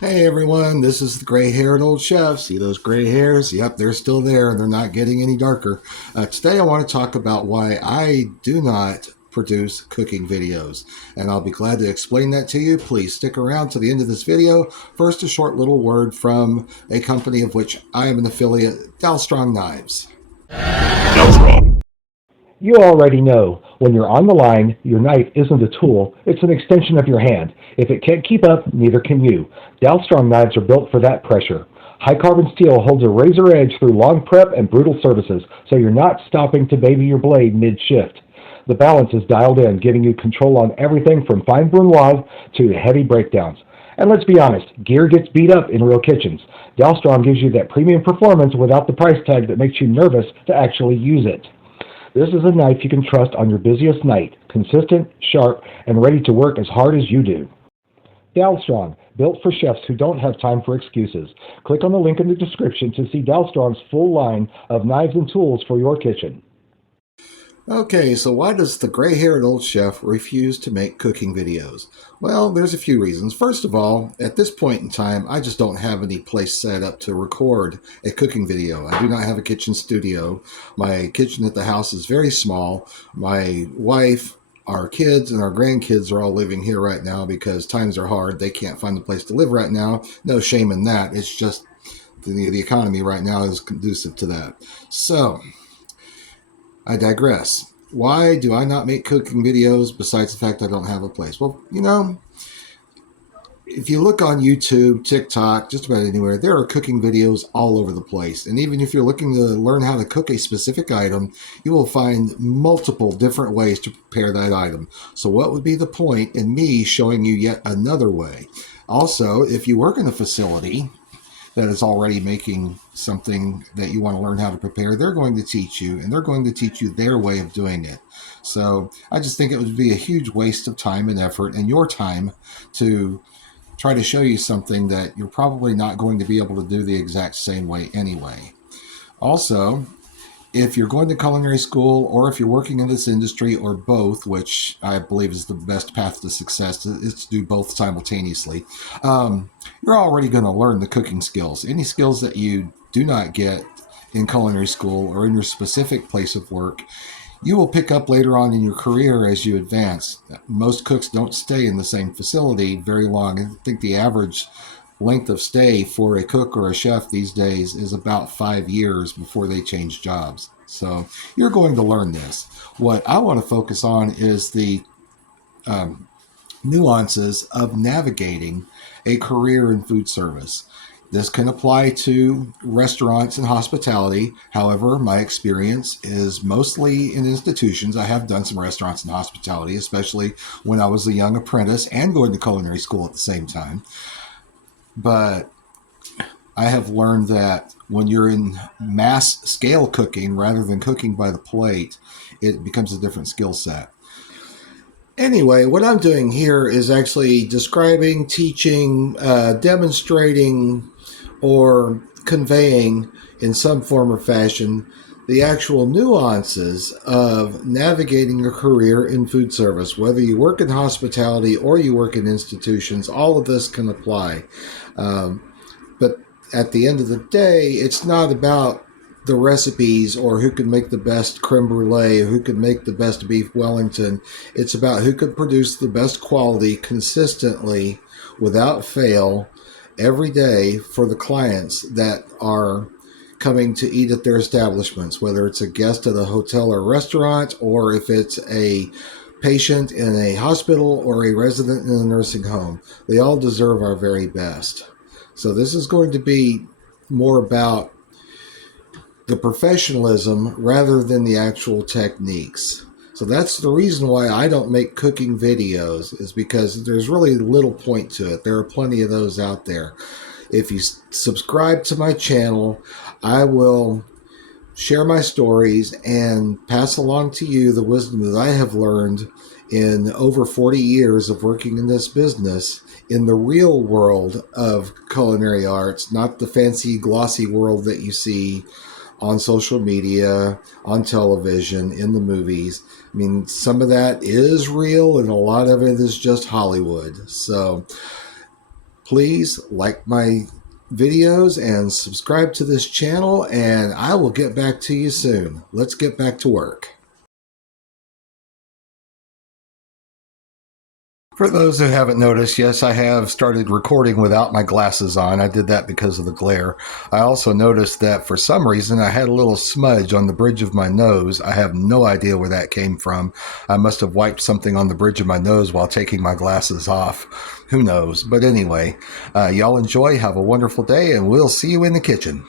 Hey everyone, this is the gray-haired old chef. See those gray hairs? Yep, they're still there and they're not getting any darker. Today I want to talk about why I do not produce cooking videos, and I'll be glad to explain that to you. Please stick around to the end of this video. First, a short little word from a company of which I am an affiliate, Dalstrong Knives. You already know when you're on the line, your knife isn't a tool, it's an extension of your hand. If it can't keep up, neither can you. Dalstrong knives are built for that pressure. High carbon steel holds a razor edge through long prep and brutal services, so you're not stopping to baby your blade mid shift. The balance is dialed in, giving you control on everything from fine brunoise to heavy breakdowns. And let's be honest, gear gets beat up in real kitchens. Dalstrong gives you that premium performance without the price tag that makes you nervous to actually use it. This is a knife you can trust on your busiest night, consistent, sharp, and ready to work as hard as you do. Dalstrong, built for chefs who don't have time for excuses. Click on the link in the description to see Dalstrong's full line of knives and tools for your kitchen. Okay, so why does the gray-haired old chef refuse to make cooking videos? Well, there's a few reasons. First of all, at this point in time, I just don't have any place set up to record a cooking video. I do not have a kitchen studio. My kitchen at the house is very small. My wife, our kids, and our grandkids are all living here right now because times are hard. They can't find a place to live right now. No shame in that. It's just the economy right now is conducive to that. So, I digress. Why do I not make cooking videos besides the fact I don't have a place? Well, if you look on YouTube, TikTok, just about anywhere, there are cooking videos all over the place. And even if you're looking to learn how to cook a specific item, you will find multiple different ways to prepare that item. So, what would be the point in me showing you yet another way? Also, if you work in a facility that is already making something that you want to learn how to prepare, they're going to teach you, and they're going to teach you their way of doing it. So I just think it would be a huge waste of time and effort and your time to try to show you something that you're probably not going to be able to do the exact same way anyway. Also, if you're going to culinary school or if you're working in this industry or both, which I believe is the best path to success, is to do both simultaneously, you're already going to learn the cooking skills. Any skills that you do not get in culinary school or in your specific place of work, you will pick up later on in your career as you advance. Most cooks don't stay in the same facility very long. I think the average length of stay for a cook or a chef these days is about 5 years before they change jobs. So you're going to learn this. What I want to focus on is the um, nuances of navigating a career in food service. This can apply to restaurants and hospitality. However, my experience is mostly in institutions. I have done some restaurants and hospitality, especially when I was a young apprentice and going to culinary school at the same time. But I have learned that when you're in mass scale cooking rather than cooking by the plate, it becomes a different skill set. Anyway, what I'm doing here is actually describing, teaching, demonstrating, or conveying in some form or fashion the actual nuances of navigating a career in food service. Whether you work in hospitality or you work in institutions, all of this can apply. But at the end of the day, it's not about the recipes or who can make the best creme brulee or who can make the best beef Wellington. It's about who can produce the best quality consistently without fail every day for the clients that are coming to eat at their establishments, whether it's a guest at a hotel or restaurant or if it's a patient in a hospital or a resident in a nursing home. They all deserve our very best. So this is going to be more about the professionalism rather than the actual techniques. So that's the reason why I don't make cooking videos, is because there's really little point to it. There are plenty of those out there. If you subscribe to my channel, I will share my stories and pass along to you the wisdom that I have learned in over 40 years of working in this business in the real world of culinary arts, not the fancy glossy world that you see on social media, on television, in the movies. I mean, some of that is real and a lot of it is just Hollywood. So Please like my videos and subscribe to this channel, and I will get back to you soon. Let's get back to work. For those who haven't noticed, yes, I have started recording without my glasses on. I did that because of the glare. I also noticed that for some reason I had a little smudge on the bridge of my nose. I have no idea where that came from. I must have wiped something on the bridge of my nose while taking my glasses off. Who knows? But anyway, y'all enjoy, have a wonderful day, and we'll see you in the kitchen.